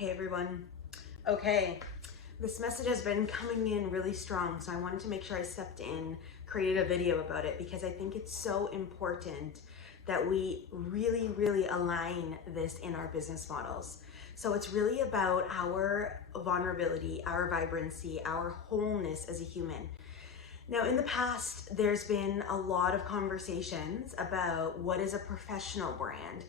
Hey everyone. Okay, this message has been coming in really strong, so I wanted to make sure I stepped in, created a video about it because I think it's so important that we really align this in our business models. So it's really about our vulnerability, our vibrancy, our wholeness as a human. Now, in the past, there's been a lot of conversations about what is a professional brand.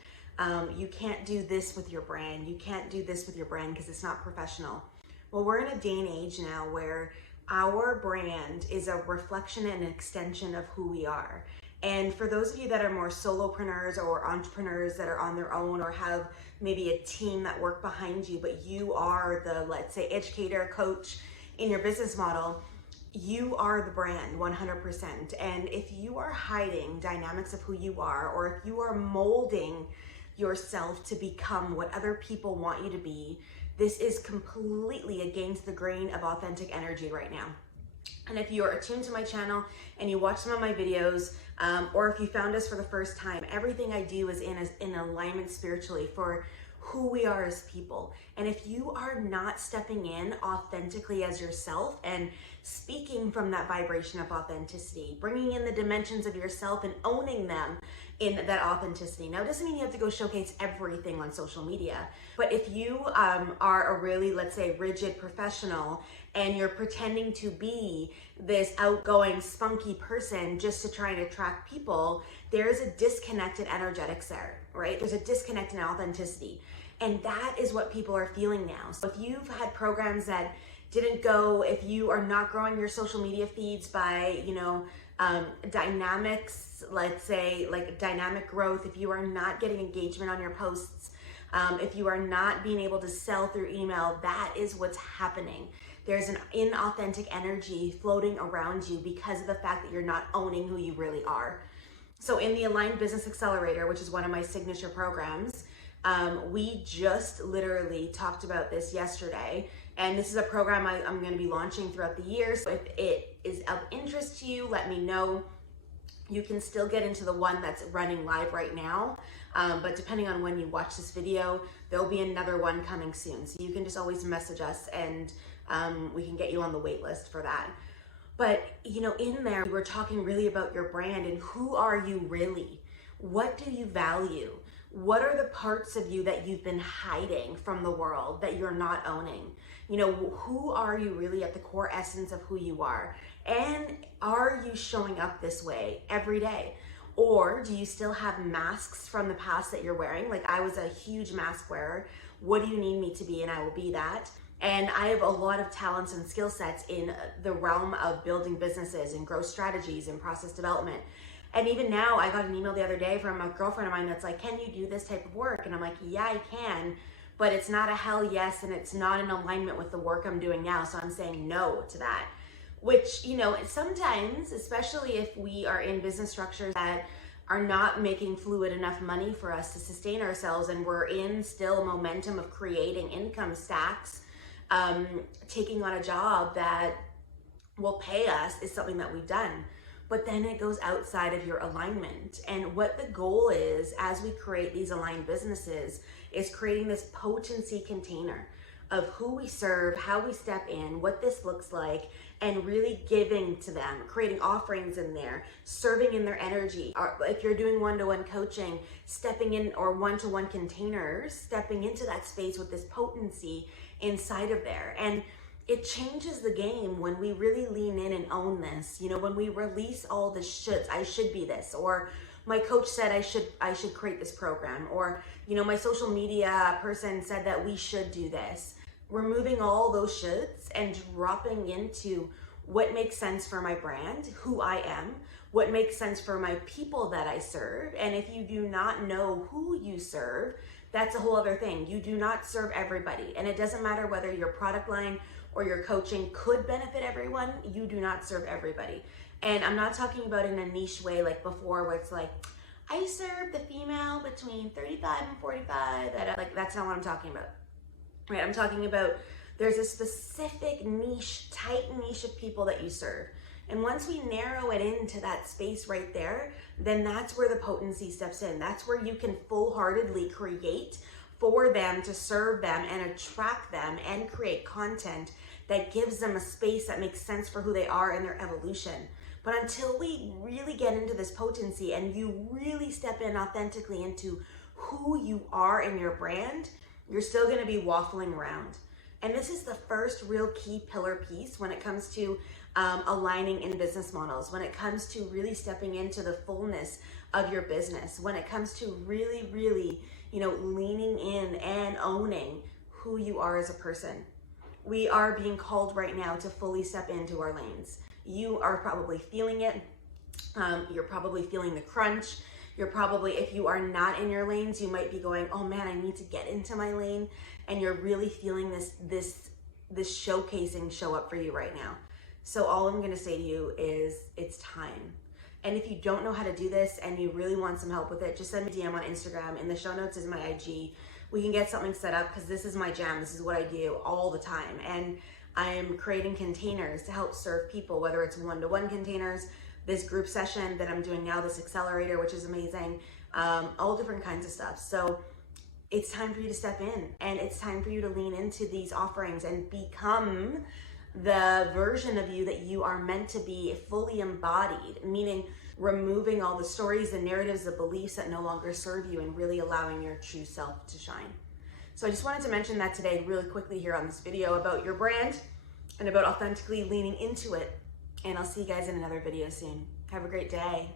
You can't do this with your brand. You can't do this with your brand because it's not professional. Well, we're in a day and age now where our brand is a reflection and an extension of who we are. And for those of you that are more solopreneurs or entrepreneurs that are on their own or have maybe a team that work behind you, but you are the, let's say, educator, coach in your business model, you are the brand 100%. And if you are hiding dynamics of who you are, or if you are molding yourself to become what other people want you to be, this is completely against the grain of authentic energy right now. And if you are attuned to my channel and you watch some of my videos, or if you found us for the first time, everything I do is in alignment spiritually for who we are as people. And if you are not stepping in authentically as yourself and speaking from that vibration of authenticity, bringing in the dimensions of yourself and owning them in that authenticity. Now, it doesn't mean you have to go showcase everything on social media, but if you are a really, let's say, rigid professional and you're pretending to be this outgoing, spunky person just to try and attract people, there's a disconnected energetics there, right? There's a disconnect in authenticity. And that is what people are feeling now. So if you've had programs that didn't go, if you are not growing your social media feeds by, dynamics, let's say like dynamic growth, if you are not getting engagement on your posts, if you are not being able to sell through email, that is what's happening. There's an inauthentic energy floating around you because of the fact that you're not owning who you really are. So in the Aligned Business Accelerator, which is one of my signature programs, we just literally talked about this yesterday. And this is a program I'm going to be launching throughout the year. So if it is of interest to you, let me know. You can still get into the one that's running live right now. But depending on when you watch this video, there'll be another one coming soon. So you can just always message us and we can get you on the wait list for that. But, in there, we're talking really about your brand and who are you really? What do you value? What are the parts of you that you've been hiding from the world that you're not owning? Who are you really at the core essence of who you are? And are you showing up this way every day? Or do you still have masks from the past that you're wearing? Like, I was a huge mask wearer. What do you need me to be? And I will be that. And I have a lot of talents and skill sets in the realm of building businesses and growth strategies and process development. And even now, I got an email the other day from a girlfriend of mine that's like, can you do this type of work? And I'm like, yeah, I can, but it's not a hell yes, and it's not in alignment with the work I'm doing now. So I'm saying no to that, which, sometimes, especially if we are in business structures that are not making fluid enough money for us to sustain ourselves, and we're in still momentum of creating income stacks, taking on a job that will pay us is something that we've done. But then it goes outside of your alignment. And what the goal is as we create these aligned businesses is creating this potency container of who we serve, how we step in, what this looks like, and really giving to them, creating offerings in there, serving in their energy. Or if you're doing one-to-one coaching, stepping in, or one-to-one containers, stepping into that space with this potency inside of there. And it changes the game when we really lean in and own this. When we release all the shoulds, I should be this, or my coach said I should create this program, or my social media person said that we should do this. Removing all those shoulds and dropping into what makes sense for my brand, who I am, what makes sense for my people that I serve. And if you do not know who you serve, that's a whole other thing. You do not serve everybody. And it doesn't matter whether your product line or your coaching could benefit everyone, you do not serve everybody. And I'm not talking about in a niche way like before where it's like, I serve the female between 35 and 45. Like, that's not what I'm talking about, right? I'm talking about there's a specific niche, tight niche of people that you serve. And once we narrow it into that space right there, then that's where the potency steps in. That's where you can full-heartedly create for them to serve them and attract them and create content that gives them a space that makes sense for who they are and their evolution. But until we really get into this potency and you really step in authentically into who you are in your brand, you're still gonna be waffling around. And this is the first real key pillar piece when it comes to aligning in business models, when it comes to really stepping into the fullness of your business, when it comes to really, really, leaning in and owning who you are as a person. We are being called right now to fully step into our lanes. You are probably feeling it. You're probably feeling the crunch. You're probably, if you are not in your lanes, you might be going, oh man, I need to get into my lane. And you're really feeling this showcasing show up for you right now. So all I'm gonna say to you is it's time. And if you don't know how to do this and you really want some help with it, just send me a DM on Instagram. In the show notes is my IG. We can get something set up because this is my jam. This is what I do all the time. And I am creating containers to help serve people, whether it's one-to-one containers, this group session that I'm doing now, this accelerator, which is amazing, all different kinds of stuff. So it's time for you to step in, and it's time for you to lean into these offerings and become the version of you that you are meant to be, fully embodied, meaning removing all the stories, the narratives, the beliefs that no longer serve you, and really allowing your true self to shine. So I just wanted to mention that today really quickly here on this video about your brand and about authentically leaning into it. And I'll see you guys in another video soon. Have a great day.